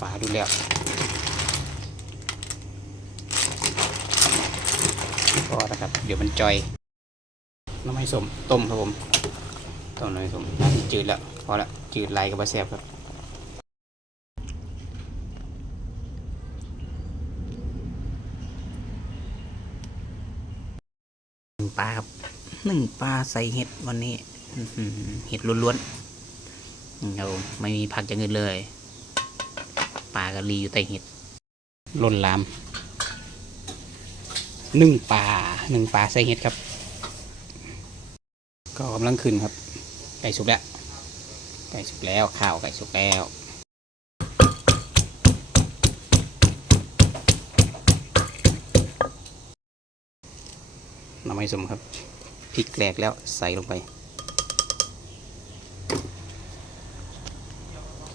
ฝาดูแล้วพอแล้วครับ เดี๋ยวมันจอย น้ำไม่สมต้มครับผมต้มน้ำไม่สมน่าจะจืดแล้วพอละจืดไหลกับบะแซบครับหนึ่งปลาครับหนึ่งปลาใส่เห็ดวันนี้เห็ดล้วนๆนี่ครับผมไม่มีผักอย่างอื่นเลย ปลากะลีอยู่ใต้เห็ดล้นลามหนึ่งปลาหนึ่งปลาใส่เห็ดครับ ก็กำลังขึ้นครับ ไก่สุกแล้ว ไก่สุกแล้วข้าวไก่สุกแล้วน้ำไม่สมครับพริกแกลกแล้วใส่ลงไป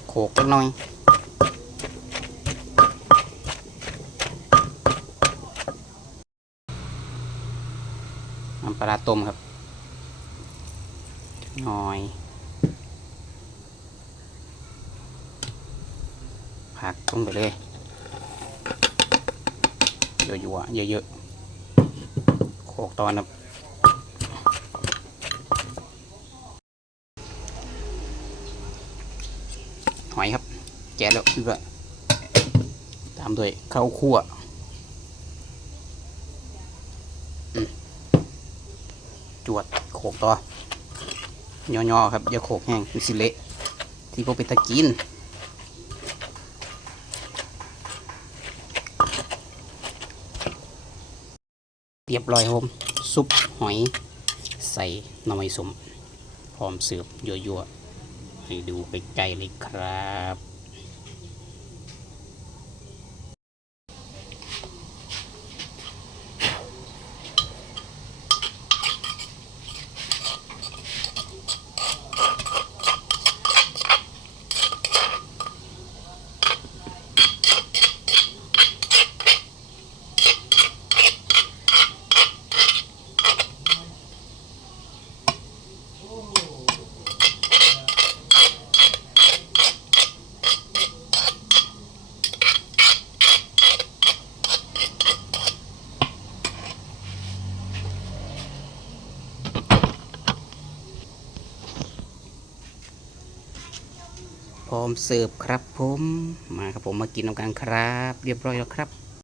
โขกเล็กน้อย น้ำปลาต้มครับหน่อยผักลงไปเลยเยอะๆเยอะๆโขกตอนครับหอยครับแกะแล้วด้วยตามด้วยข้าวคั่ว อืม จวดโขกต่อย่อๆครับอย่าโขกแห้งมันสิเละที่พวกเป็นตะกินเรียบร้อยครับผมซุปหอยใส่หน่อไม้สมพร้อมเสิร์ฟยั่วๆให้ดูไปไกลเลยครับ พร้อมเสิร์ฟครับผม มาครับผมมากินน้ำกันครับ เรียบร้อยแล้วครับ